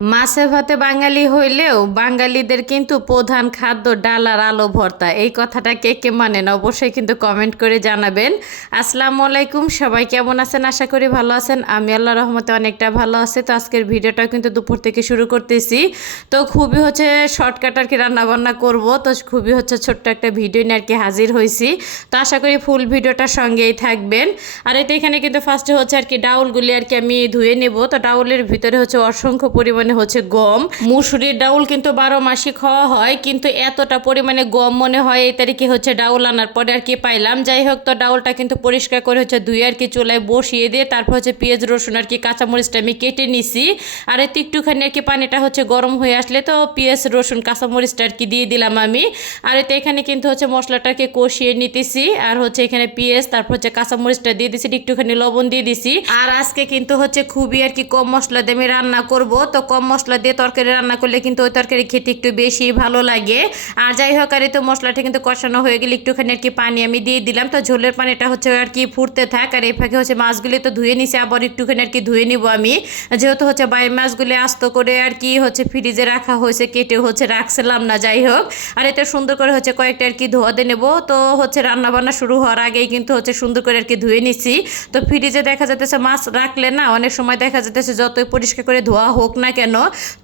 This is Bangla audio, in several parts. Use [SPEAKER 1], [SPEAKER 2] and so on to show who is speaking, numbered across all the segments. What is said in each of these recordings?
[SPEAKER 1] মাছে ভাতে বাঙালি হইলেও বাঙালিদের কিন্তু প্রধান খাদ্য ডাল আর আলো ভর্তা। এই কথাটা কে কে মানেন অবশ্যই কিন্তু কমেন্ট করে জানাবেন। আসসালামু আলাইকুম, সবাই কেমন আছেন? আশা করি ভালো আছেন। আমি আল্লাহ রহমতে অনেকটা ভালো আছে। তো আজকের ভিডিওটা কিন্তু দুপুর থেকে শুরু করতেছি। তো খুবই হচ্ছে শর্টকাট আর কি রান্নাবান্না করব। তো খুবই হচ্ছে ছোট্ট একটা ভিডিও নিয়ে আর কি হাজির হয়েছি তো আশা করি ফুল ভিডিওটার সঙ্গেই থাকবেন। আর এটা এখানে কিন্তু ফার্স্টে হচ্ছে আর কি ডাউলগুলি আর কি আমি ধুয়ে নেব। তো ডাউলের ভিতরে হচ্ছে অসংখ্য পরিমাণে হচ্ছে গম। মুসুরির ডাউল কিন্তু বারো মাসই খাওয়া হয়, কিন্তু এতটা পরিমাণে গম মনে হয় এই তারিখে হচ্ছে ডাউল আনার পরে আর কি পাইলাম। যাই হোক তো ডাউলটা কিন্তু পরিষ্কার করে হচ্ছে ধুয়ে আর কি চুলায় বসিয়ে দিয়ে তারপর হচ্ছে পেঁয়াজ, রসুন আর কি কাঁচামরিচটা আমি কেটে নিছি। আর এতে একটুখানি আর কি পানিটা হচ্ছে গরম হয়ে আসলে তো পেঁয়াজ, রসুন, কাঁচামরিচটা আর কি দিয়ে দিলাম আমি। আর এতে এখানে কিন্তু হচ্ছে মশলাটাকে কষিয়ে নিতেছি। আর হচ্ছে এখানে পেঁয়াজ, তারপর হচ্ছে কাঁচামরিচটা দিয়ে দিছি, একটুখানি লবণ দিয়ে দিছি। আর আজকে কিন্তু হচ্ছে খুবই আর কি কম মশলা দিয়ে আমি রান্না করব। তো কম মশলা দিয়ে তরকারি রান্না করলে কিন্তু ওই তরকারি খেতে একটু বেশি ভালো লাগে। আর যাই হোক, আর তো মশলাটা কিন্তু কষানো হয়ে গেলে একটুখানি আর কি পানি আমি দিয়ে দিলাম। তো ঝোলের পানিটা হচ্ছে আর কি ফুটতে থাক, আর এই ফাঁকে হচ্ছে মাছগুলি তো ধুয়ে নিছি, আবার একটুখানি আর কি ধুয়ে নিব আমি। যেহেতু হচ্ছে বাই মাছগুলি আস্ত করে আর কি হচ্ছে ফ্রিজে রাখা হয়েছে, কেটে হচ্ছে রাখছিলাম না, যাই হোক। আর এতে সুন্দর করে হচ্ছে কয়েকটা আর কি ধোয়া দিয়ে নেব। তো হচ্ছে রান্না বান্না শুরু হওয়ার আগেই কিন্তু হচ্ছে সুন্দর করে আর কি ধুয়ে নিচ্ছি তো ফ্রিজে দেখা যাচ্ছে মাছ রাখলে না, অনেক সময় দেখা যাচ্ছে যতই পরিষ্কার করে ধোয়া হোক না কেন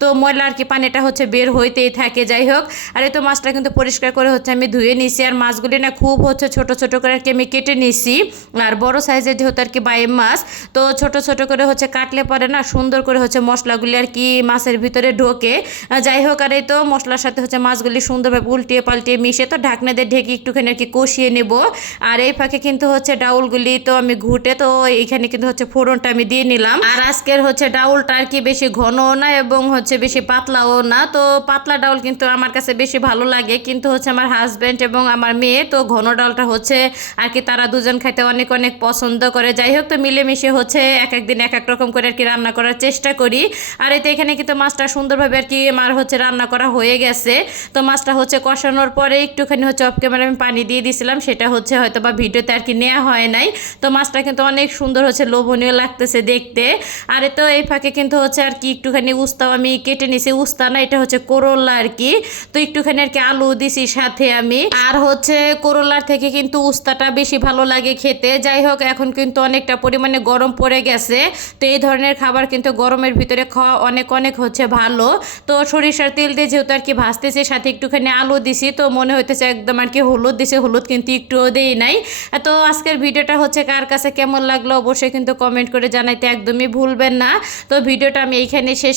[SPEAKER 1] তো ময়লা আর কি পানিটা হচ্ছে বের হইতেই থাকে, যাই হোক। আর এই তো মাছটা কিন্তু পরিষ্কার করে হচ্ছে আমি ধুয়ে নিছি। আর মাছগুলি না খুব হচ্ছে ছোট ছোট করে আর কি আমি কেটে নিছি। আর বড় সাইজের যেহেতু আর কি বাইম মাছ, তো ছোট ছোট করে হচ্ছে কাটলে পরে না সুন্দর করে হচ্ছে মশলাগুলি আর কি মাছের ভিতরে ঢোকে। যাই হোক, আর এই তো মশলার সাথে হচ্ছে মাছগুলি সুন্দরভাবে উল্টিয়ে পাল্টিয়ে মিশে তো ঢাকনা দিয়ে ঢেকে একটুখানি আর কি কষিয়ে নেব। আর এই ফাঁকে কিন্তু হচ্ছে ডাউলগুলি তো আমি ঘুটে তো এইখানে কিন্তু হচ্ছে ফোড়নটা আমি দিয়ে নিলাম। আর আজকের হচ্ছে ডাউলটা আর কি বেশি ঘনও না এবং হচ্ছে বেশি পাতলাও না। তো পাতলা ডাউল কিন্তু আমার কাছে বেশি ভালো লাগে। কিন্তু হচ্ছে আমার হাজব্যান্ড এবং আমার মেয়ে, তো ঘন ডাউলটা হচ্ছে আর কি তারা দুজন খাইতে অনেক অনেক পছন্দ করে। যাই হোক, তো মিলেমিশে হচ্ছে এক একদিন এক এক রকম করে আর কি রান্না করার চেষ্টা করি। আর এতে এখানে কিন্তু মাছটা সুন্দরভাবে আর কি আমার হচ্ছে রান্না করা হয়ে গেছে। তো মাছটা হচ্ছে কষানোর পরে একটুখানি হচ্ছে অফ ক্যামেরা আমি পানি দিয়ে দিয়েছিলাম সেটা হচ্ছে হয়তো বা ভিডিওতে আর কি নেওয়া হয় নাই। তো মাছটা কিন্তু অনেক সুন্দর হচ্ছে লোভনীয় লাগতেছে দেখতে। আর তো এই ফাঁকে কিন্তু হচ্ছে আর কি একটুখানি উস্তাও আমি কেটে নিছি। উস্তা না, এটা হচ্ছে করলা আর কি। তো একটুখানি আর কি আলু দিছি সাথে আমি। আর হচ্ছে করলার থেকে কিন্তু উস্তাটা বেশি ভালো লাগে খেতে। যাই হোক, এখন কিন্তু অনেকটা পরিমাণে গরম পড়ে গেছে। তো এই ধরনের খাবার কিন্তু গরমের ভিতরে খাওয়া অনেক অনেক হচ্ছে ভালো। তো সরিষার তেল দিয়ে যেহেতু আর কি ভাজতেছে, সাথে একটুখানি আলু দিছি, তো মনে হইতেছে একদম আর কি হলুদ দিছে। হলুদ কিন্তু একটুও দেই নাই। তো আজকের ভিডিওটা হচ্ছে কার কাছে কেমন লাগল অবশ্যই কিন্তু কমেন্ট করে জানাইতে একদমই ভুলবেন না। তো ভিডিওটা আমি এইখানে শেষ